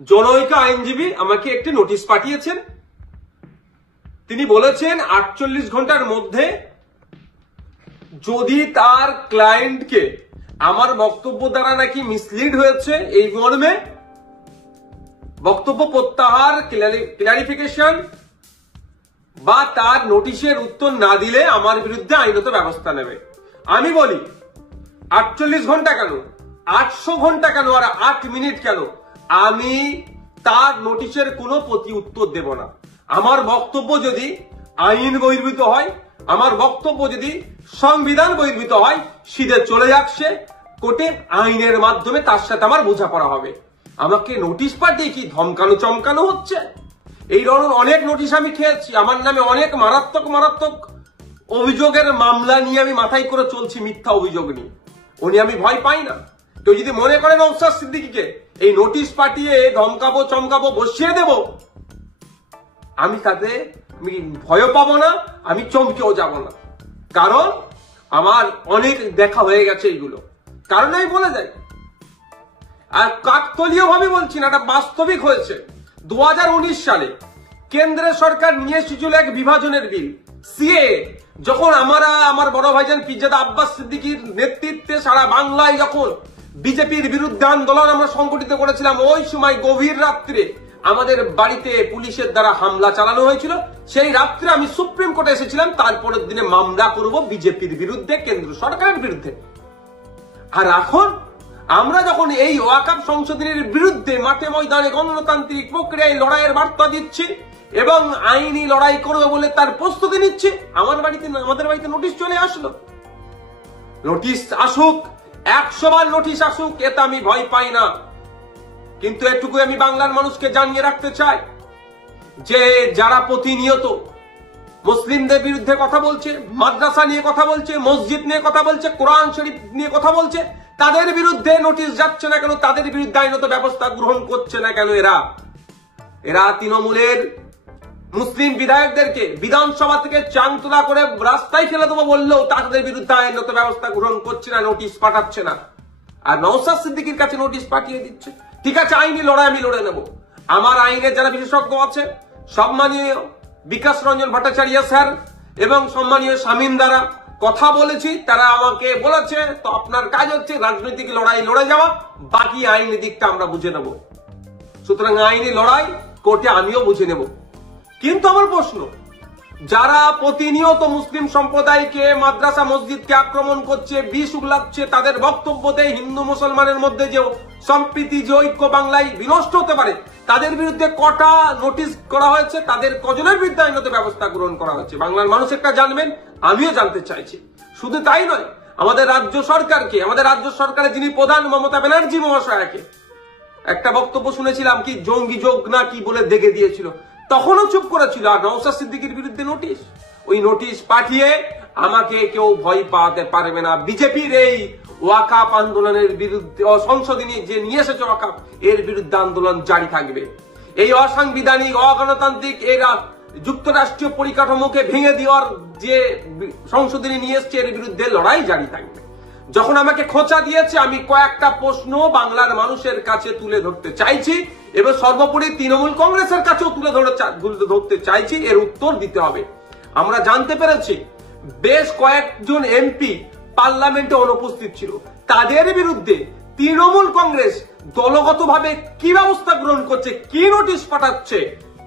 জনৈক আইনজীবী আমাকে একটি নোটিশ পাঠিয়েছেন। তিনি বলেছেন 48 ঘন্টার মধ্যে যদি তার ক্লায়েন্টকে আমার বক্তব্য দ্বারা নাকি মিসলিড হয়েছে এই মর্মে বক্তব্য প্রত্যাহার, ক্লারিফিকেশন বা তার নোটিশের উত্তর না দিলে আমার বিরুদ্ধে আইনত ব্যবস্থা নেবে। আমি বলি 48 ঘন্টা কেন, 800 ঘন্টা কেন, আর 8 মিনিট কেন, আমি তার নোটিশের কোনো প্রতি উত্তর দেব না। আমার বক্তব্য যদি আইন বহির্ভূত হয়, আমার বক্তব্য যদি সংবিধান বহির্ভূত হয়, সিধে চলে যাক সে কোর্টে, আইনের মাধ্যমে তার সাথে আমার বোঝাপড়া হবে। আমাকে নোটিশ পাঠিয়ে কি ধমকানো চমকানো হচ্ছে? এই ধরনের অনেক নোটিশ আমি খেয়েছি। আমার নামে অনেক মারাত্মক মারাত্মক অভিযোগের মামলা নিয়ে আমি মাথায় করে চলছি, মিথ্যা অভিযোগ নিয়ে। উনি আমি ভয় পাই না। কেউ যদি মনে করেন নওশাদ সিদ্দিকীকে এই নোটিশ পাঠিয়ে ধমকাবো চমকাবো বসিয়ে দেব, আমি তাতে আমি ভয় পাবো না, আমি চমকেও যাব না। কারণ আমার অনেক দেখা হয়ে গেছে এইগুলো। কারণ আমি বলে যাই, আর কাকতলীয় ভাবে বলছি না, এটা বাস্তবিক হয়েছে। 2019 সালে কেন্দ্রের সরকার নিয়ে এসেছিল এক বিভাজনের বিল, সিএ। যখন আমার বড় ভাইজান পিরজাদা আব্বাস সিদ্দিকীর নেতৃত্বে সারা বাংলায় যখন বিজেপির বিরুদ্ধে আন্দোলন আমরা সংগঠিত করেছিলাম, ওই সময় গভীর রাত্রে আমাদের বাড়িতে পুলিশের দ্বারা হামলা চালানো হয়েছিল। সেই রাত্রে আমি সুপ্রিম কোর্টে এসেছিলাম, তারপরের দিনে মামলা করব বিজেপির বিরুদ্ধে, কেন্দ্র সরকারের বিরুদ্ধে। আর এখন আমরা যখন এই ওয়াকফ সংশোধনের বিরুদ্ধে মাঠে ময়দানে গণতান্ত্রিক প্রক্রিয়ায় লড়াইয়ের বার্তা দিচ্ছি এবং আইনি লড়াই করবে বলে তার প্রস্তুতি নিচ্ছি, আমাদের বাড়িতে নোটিশ চলে আসলো। নোটিশ আসুক, 100 বার নোটিশ আসুক, এতে আমি ভয় পাই না। কিন্তু এটুকু আমি বাংলার মানুষকে জানিয়ে রাখতে চাই যে যারা প্রতিনিয়ত মুসলিমদের বিরুদ্ধে কথা বলছে, মাদ্রাসা নিয়ে কথা বলছে, মসজিদ নিয়ে কথা বলছে, কোরআন শরীফ নিয়ে কথা বলছে, তাদের বিরুদ্ধে নোটিশ যাচ্ছে না কেন, তাদের বিরুদ্ধে আইনত ব্যবস্থা গ্রহণ করছে না কেন? এরা তৃণমূলের মুসলিম বিধায়কদেরকে বিধানসভা থেকে চাংতলা করে রাস্তায় ফেলে দেবো বললেও তাদের বিরুদ্ধে আইনত ব্যবস্থা গ্রহণ করছে না, নোটিশ পাঠাচ্ছে না। আর নওশাদ সিদ্দিকীর কাছে নোটিশ পাঠিয়ে দিচ্ছে। ঠিক আছে, আইনি লড়াই আমি লড়ে নেব। আমার আইনের যারা বিশেষজ্ঞ আছে, সম্মানীয় বিকাশ রঞ্জন ভট্টাচার্য স্যার এবং সম্মানীয় শামীম দ্বারা কথা বলেছি, তারা আমাকে বলেছে তো আপনার কাজ হচ্ছে রাজনৈতিক লড়াই লড়ে যাওয়া, বাকি আইনি দিকটা আমরা বুঝে নেব। সুতরাং আইনি লড়াই কোর্টে আমিও বুঝে নেব। কিন্তু আমার প্রশ্ন, যারা প্রতিনিয়ত মুসলিম সম্প্রদায়কে, মাদ্রাসা মসজিদকে আক্রমণ করছে, বিষ উগলাচ্ছে, তাদের বক্তব্যতে হিন্দু মুসলমানের মধ্যে যে সম্প্রীতি, যে ঐক্য বাংলায় বিনষ্ট হতে পারে, তাদের বিরুদ্ধে কটা নোটিশ করা হয়েছে, তাদের কজনের বিরুদ্ধে আইনত ব্যবস্থা গ্রহণ করা হয়েছে, বাংলার মানুষ একটা জানবেন, আমিও জানতে চাইছি। শুধু তাই নয়, আমাদের রাজ্য সরকারকে, আমাদের রাজ্য সরকারের যিনি প্রধান মমতা ব্যানার্জি মহাশয়াকে একটা বক্তব্য শুনেছিলাম, কি জঙ্গি যোগ না কি বলে দেখে দিয়েছিল, তখনও চুপ করেছিল। আর নওশাদ সিদ্দিকীর বিরুদ্ধে নোটিশ, ওই নোটিশ পাঠিয়ে আমাকে কেউ ভয় পাওয়াতে পারবে না। বিজেপির এই ওয়াকফ আন্দোলনের বিরুদ্ধে, সংশোধনী যে নিয়ে এসেছে ওয়াকফ, এর বিরুদ্ধে আন্দোলন জারি থাকবে। এই অসাংবিধানিক, অগণতান্ত্রিক এরা যুক্তরাষ্ট্রীয় পরিকাঠামোকে ভেঙে দেওয়ার যে সংশোধনী নিয়ে এসছে, এর বিরুদ্ধে লড়াই জারি থাকবে। যখন আমাকে খোঁচা দিয়েছে, আমি কয়েকটা প্রশ্ন বাংলার মানুষের কাছে তুলে ধরতে চাইছি এবং সর্বোপরি তৃণমূল কংগ্রেসের কাছেও তুলে ধরতে চাইছি, এর উত্তর দিতে হবে। আমরা জানতে পেরেছি বেশ কয়েকজন এমপি পার্লামেন্টে অনুপস্থিত ছিল, তাদের বিরুদ্ধে তৃণমূল কংগ্রেস দলগতভাবে কি ব্যবস্থা গ্রহণ করছে, কি নোটিশ পাঠাচ্ছে,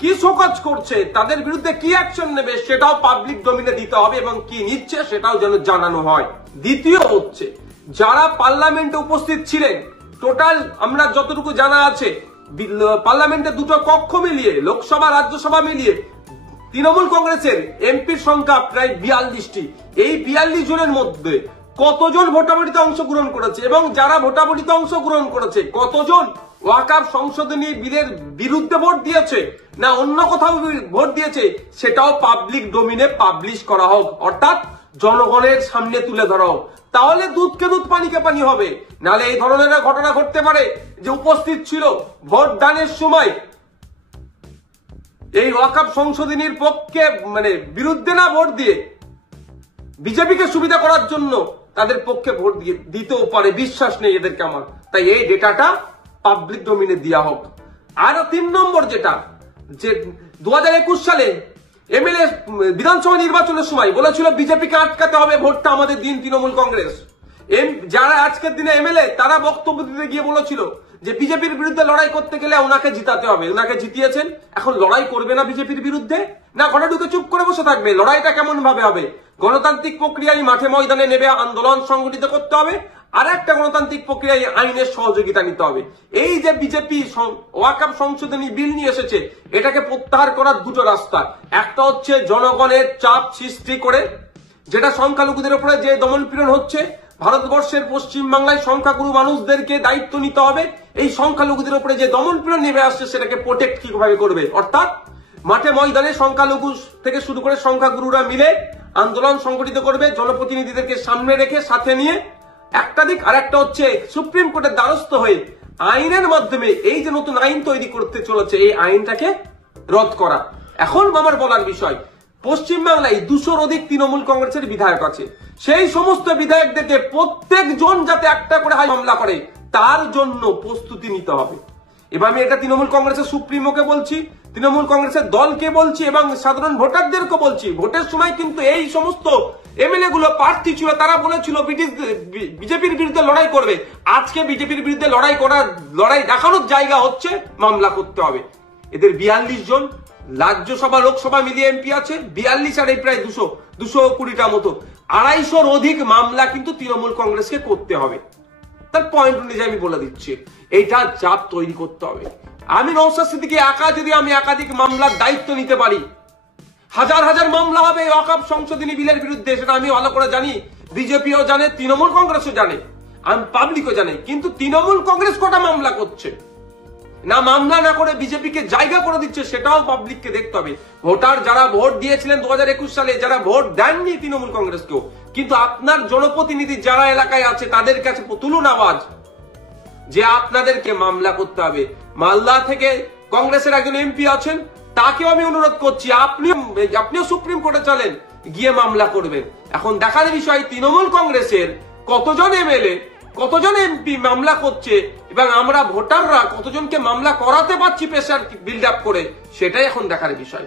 কি শোকজ করছে, তাদের বিরুদ্ধে কি অ্যাকশন নেবে, সেটাও পাবলিক ডোমিনে দিতে হবে এবং কি নিচ্ছে সেটাও যেন জানানো হয়। দ্বিতীয় হচ্ছে, যারা পার্লামেন্টে উপস্থিত ছিলেন, টোটাল আমরা যতটুকু জানা আছে পার্লামেন্টে দুটো কক্ষ মিলিয়ে, লোকসভা রাজ্যসভা মিলিয়ে তৃণমূল কংগ্রেসের এমপির সংখ্যা প্রায় 42টি। এই 42 জনের মধ্যে কতজন ভোটাভুটিতে অংশগ্রহণ করেছে এবং যারা ভোটাভুটিতে অংশগ্রহণ করেছে কতজন ওয়াকফ সংশোধনী বিলের বিরুদ্ধে ভোট দিয়েছে না অন্য কোথাও ভোট দিয়েছে, সেটাও পাবলিক ডোমিনে পাবলিশ করা হোক, অর্থাৎ জনগণের সামনে তুলে ধরা হোক। তাহলে দুধকে দুধ, পানিকে পানি হবে। নাহলে এই ধরনের ঘটনা ঘটতে পারে যে উপস্থিত ছিল ভোট দানের সময় এই ওয়াকফ সংশোধনীর পক্ষে, বিরুদ্ধে না ভোট দিয়ে বিজেপিকে সুবিধা করার জন্য তাদের পক্ষে ভোট দিতেও পারে, বিশ্বাস নেই এদেরকে আমার। তাই এই ডেটাটা পাবলিক ডোমিনে দেওয়া হোক। আর 3 নম্বর যেটা, যে 2021 সালে এমএলএ বিধানসভা নির্বাচনের সময় বলেছিল বিজেপিকে আটকাতে হবে, ভোটটা আমাদের দিন তৃণমূল কংগ্রেস। যারা আজকের দিনে এমএলএ তারা বক্তব্য দিতে গিয়ে বলেছিল যে বিজেপির বিরুদ্ধে লড়াই করতে গেলে ওনাকে জিতাতে হবে, ওনাকে জিতিয়েছেন। এখন লড়াই করবে না বিজেপির বিরুদ্ধে, না ঘরে ঢুকে চুপ করে বসে থাকবে? লড়াইটা কেমন ভাবে হবে? গণতান্ত্রিক প্রক্রিয়ায় মাঠে ময়দানে নেবে আন্দোলন সংগঠিত করতে হবে, আর একটা গণতান্ত্রিক প্রক্রিয়ায় আইনের সহযোগিতা নিতে হবে। এই যে বিজেপি ওয়াকফ সংশোধনী বিল নিয়ে এসেছে, এটাকে প্রত্যাহার করার দুটো রাস্তা। একটা হচ্ছে জনগণের চাপ সৃষ্টি করে, যেটা সংখ্যালঘুদের উপরে যে দমনপীড়ন হচ্ছে, ভারতবর্ষের পশ্চিম বাংলায় সংখ্যাগুরু মানুষদেরকে দায়িত্ব নিতে হবে। এই সংখ্যালঘুদের উপরে যে দমনপীড়ন নেমে আসছে সেটাকে প্রোটেক্ট কিভাবে করবে, অর্থাৎ মাঠে ময়দানে সংখ্যালঘু থেকে শুরু করে সংখ্যাগুরুরা মিলে আন্দোলন সংগঠিত করবে, জনপ্রতিনিধিদেরকে সামনে রেখে সাথে নিয়ে। একটা দিক। আর একটা হচ্ছে সুপ্রিম কোর্টের দ্বারস্থ হয়ে আইনের মাধ্যমে এই যে নতুন আইন তৈরি করতে চলেছে, এই আইনটাকে রদ করা। এখন আমার বলার বিষয়, পশ্চিমবাংলায় 200-র অধিক তৃণমূল কংগ্রেসের বিধায়ক আছে। সেই সমস্ত বিধায়কদেরকে প্রত্যেকজন যাতে একটা করে মামলা করে তার জন্য প্রস্তুতি নিতে হবে। এবার আমি এটা তৃণমূল কংগ্রেসের সুপ্রিমোকে বলছি, তৃণমূল কংগ্রেসের দলকে বলছি এবং সাধারণ ভোটারদেরকে বলছি। ভোটের সময় কিন্তু এই সমস্ত এমএলএ গুলো প্রার্থী ছিল, তারা বলেছিল বিজেপির বিরুদ্ধে লড়াই করবে। আজকে বিজেপির বিরুদ্ধে লড়াই দেখানোর জায়গা হচ্ছে মামলা করতে হবে। এদের 42 জন রাজ্যসভা লোকসভা মিলিয়ে এমপি আছে, 42 আর এই প্রায় 220টা মতো, 250-র অধিক মামলা কিন্তু তৃণমূল কংগ্রেসকে করতে হবে। তার পয়েন্ট অনুযায়ী আমি বলে দিচ্ছি, এইটা চাপ তৈরি করতে হবে। আমি নওশাদ সিদ্দিকী একা যদি আমি একাধিক মামলার দায়িত্ব নিতে পারি, হাজার হাজার মামলা হবে ওয়াকফ সংশোধনী বিলের বিরুদ্ধে, সেটা আমি ভালো করে জানি, বিজেপিও জানে, তৃণমূল কংগ্রেসও জানে, আমি পাবলিকও জানে। কিন্তু তৃণমূল কংগ্রেস কটা মামলা করছে, না মামলা না করে বিজেপিকে জায়গা করে দিচ্ছে, সেটাও পাবলিককে দেখতে হবে। ভোটার যারা ভোট দিয়েছিলেন 2021 সালে, যারা ভোট দেননি তৃণমূল কংগ্রেসকেও, কিন্তু আপনার জনপ্রতিনিধি যারা এলাকায় আছে তাদের কাছে তুলুন আওয়াজ যে আপনাদেরকে মামলা করতে হবে। মালদা থেকে কংগ্রেসের একজন এমপি আছেন, তাকেও আমি অনুরোধ করছি আপনিও সুপ্রিম কোর্টে চলেন, গিয়ে মামলা করবেন। এখন দেখার বিষয় তৃণমূল কংগ্রেসের কতজন এমএলএ কতজন এমপি মামলা করছে এবং আমরা ভোটাররা কতজনকে মামলা করাতে পারছি প্রেসার বিল্ড আপ করে, সেটাই এখন দেখার বিষয়।